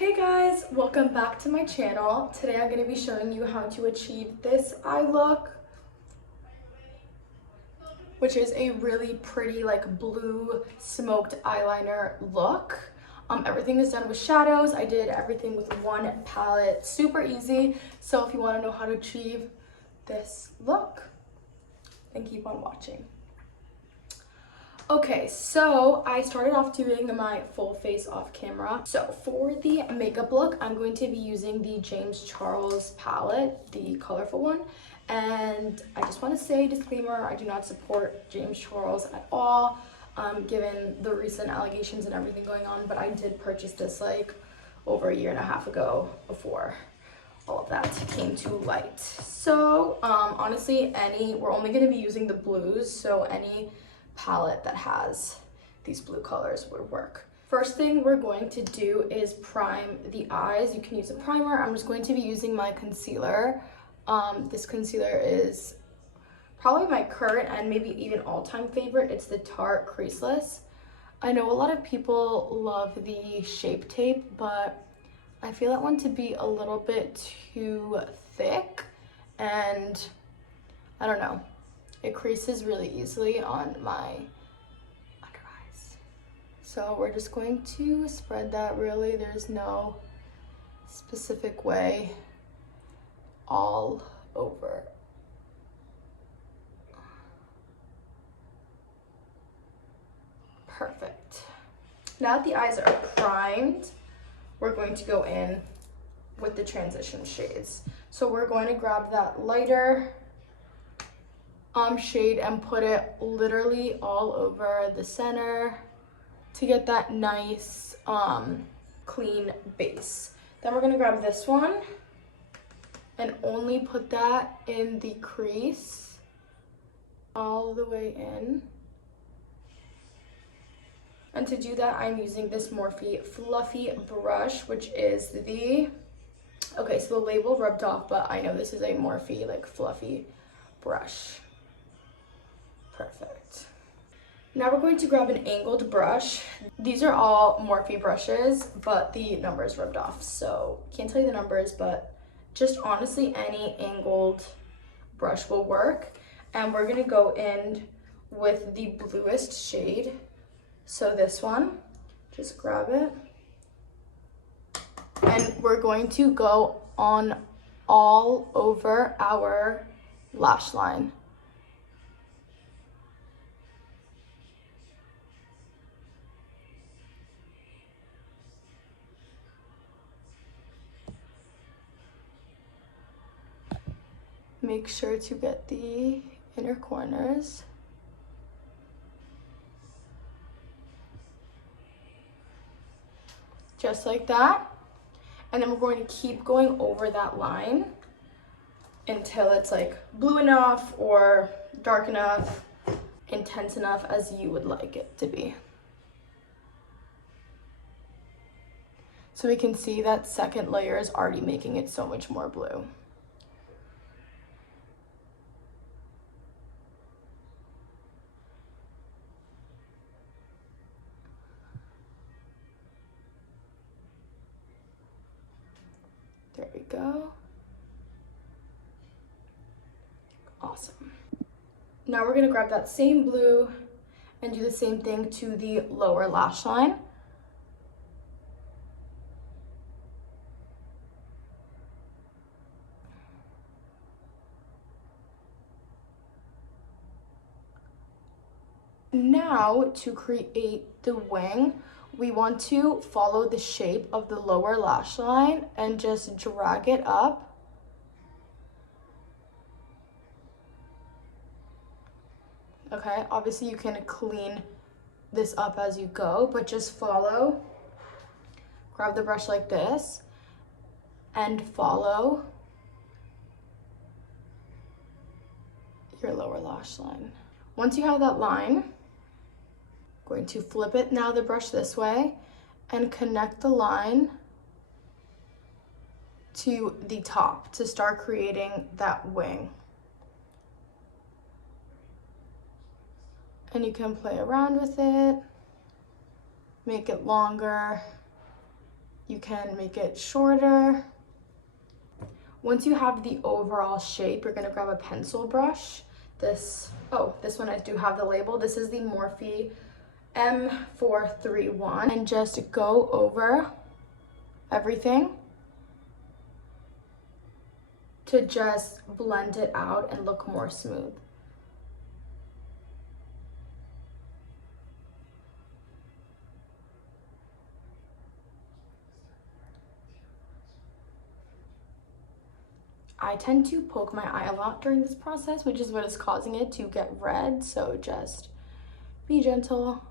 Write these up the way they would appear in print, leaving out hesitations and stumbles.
Hey guys, welcome back to my channel. Today I'm going to be showing you how to achieve this eye look, which is a really pretty like blue smoked eyeliner look. Everything is done with shadows. I did everything with one palette, super easy. So if you want to know how to achieve this look, then keep on watching. Okay, so I started off doing my full face off camera. So for the makeup look, I'm going to be using the James Charles palette, the colorful one. And I just want to say, disclaimer, I do not support James Charles at all, given the recent allegations and everything going on. But I did purchase this like over a year and a half ago before all of that came to light. So honestly, we're only going to be using the blues, so any palette that has these blue colors would work. First thing we're going to do is prime the eyes. You can use a primer. I'm just going to be using my concealer. This concealer is probably my current and maybe even all-time favorite. It's the Tarte Creaseless. I know a lot of people love the Shape Tape, but I feel that one to be a little bit too thick, and I don't know. It creases really easily on my under eyes. So we're just going to spread that really. There's no specific way, all over. Perfect. Now that the eyes are primed, we're going to go in with the transition shades. So we're going to grab that lighter shade and put it literally all over the center to get that nice clean base. Then we're going to grab this one and only put that in the crease all the way in. And to do that, I'm using this Morphe Fluffy brush, which is okay, so the label rubbed off, but I know this is a Morphe like fluffy brush. Perfect. Now we're going to grab an angled brush. These are all Morphe brushes, but the numbers rubbed off, so can't tell you the numbers, but just honestly any angled brush will work. And we're gonna go in with the bluest shade. So this one, just grab it. And we're going to go on all over our lash line. Make sure to get the inner corners. Just like that. And then we're going to keep going over that line until it's like blue enough or dark enough, intense enough as you would like it to be. So we can see that second layer is already making it so much more blue. There we go. Awesome. Now we're gonna grab that same blue and do the same thing to the lower lash line. Now to create the wing, we want to follow the shape of the lower lash line and just drag it up. Okay, obviously you can clean this up as you go, but just follow. Grab the brush like this and follow your lower lash line. Once you have that line, going to flip it now the brush this way and connect the line to the top to start creating that wing. And you can play around with it, make it longer. you can make it shorter. Once you have the overall shape, you're gonna grab a pencil brush. This one I do have the label. This is the Morphe M431. And just go over everything to just blend it out and look more smooth. I tend to poke my eye a lot during this process, which is what is causing it to get red, so just be gentle.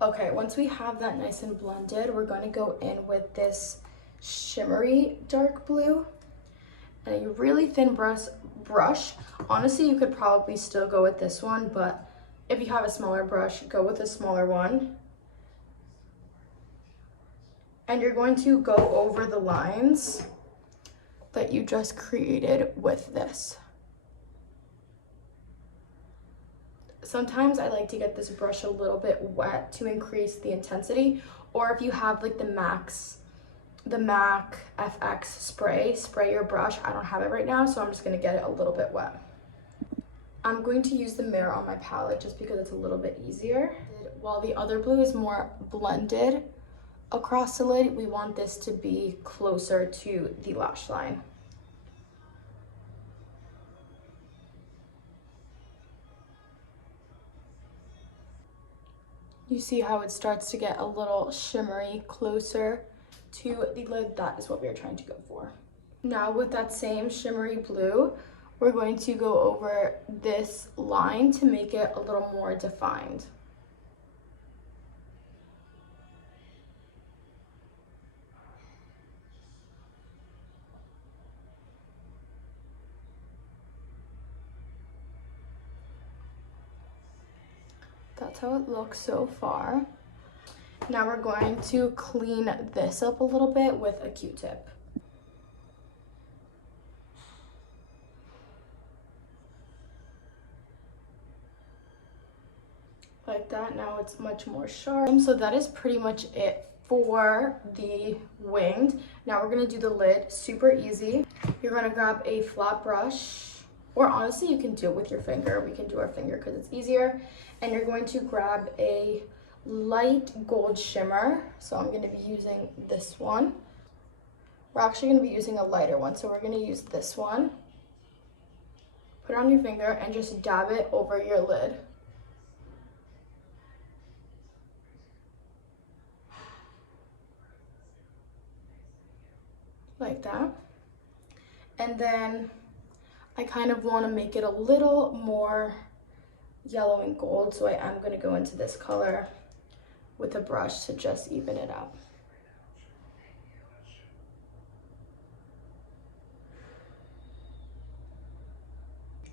Okay, once we have that nice and blended, we're going to go in with this shimmery dark blue and a really thin brush. Honestly, you could probably still go with this one, but if you have a smaller brush, go with a smaller one. And you're going to go over the lines that you just created with this. Sometimes I like to get this brush a little bit wet to increase the intensity, or if you have like the MAC FX spray your brush. I don't have it right now, so I'm just gonna get it a little bit wet. I'm going to use the mirror on my palette just because it's a little bit easier. While the other blue is more blended across the lid, we want this to be closer to the lash line. You see how it starts to get a little shimmery closer to the lid? That is what we are trying to go for. Now with that same shimmery blue, we're going to go over this line to make it a little more defined. That's how it looks so far. Now we're going to clean this up a little bit with a Q-tip. Like that. Now it's much more sharp. So that is pretty much it for the winged. Now we're gonna do the lid. Super easy. You're gonna grab a flat brush, or honestly you can do it with your finger. We can do our finger because it's easier. And you're going to grab a light gold shimmer. So I'm going to be using this one. We're actually going to be using a lighter one, so we're going to use this one. Put it on your finger and just dab it over your lid. Like that. And then I kind of want to make it a little more yellow and gold, so I am going to go into this color with a brush to just even it out.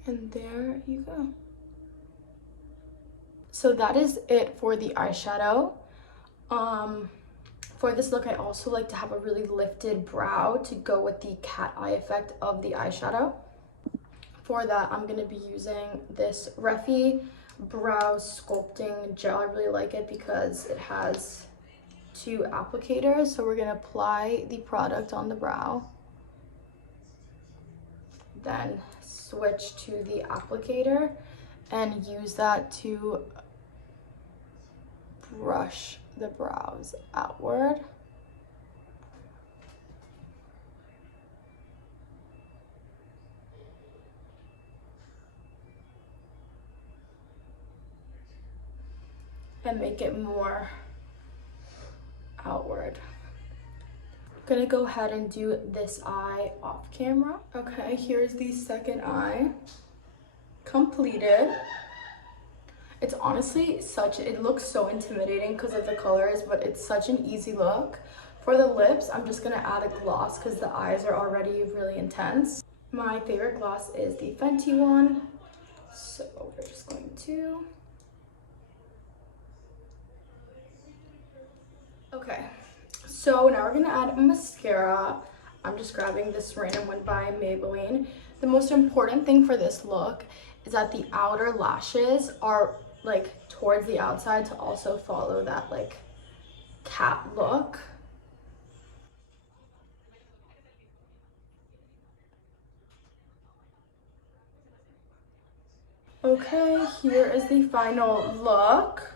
And there you go. So that is it for the eyeshadow. For this look, I also like to have a really lifted brow to go with the cat eye effect of the eyeshadow. For that, I'm going to be using this Refi Brow Sculpting Gel. I really like it because it has 2 applicators. So we're going to apply the product on the brow. Then switch to the applicator and use that to brush the brows outward. And make it more outward. I'm gonna go ahead and do this eye off camera. Okay, here's the second eye completed. It's honestly it looks so intimidating because of the colors, but it's such an easy look. For the lips, I'm just gonna add a gloss because the eyes are already really intense. My favorite gloss is the Fenty one. So we're just going to So now we're gonna add mascara. I'm just grabbing this random one by Maybelline. The most important thing for this look is that the outer lashes are like towards the outside to also follow that like cat look. Okay, here is the final look.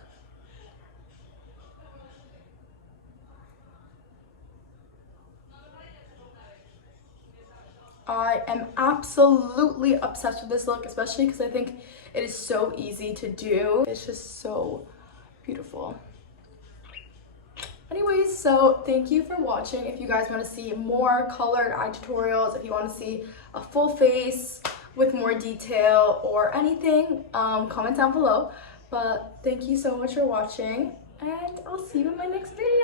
I am absolutely obsessed with this look, especially because I think it is so easy to do. It's just so beautiful. Anyways, so thank you for watching. If you guys want to see more colored eye tutorials, if you want to see a full face with more detail or anything, comment down below. But thank you so much for watching, and I'll see you in my next video.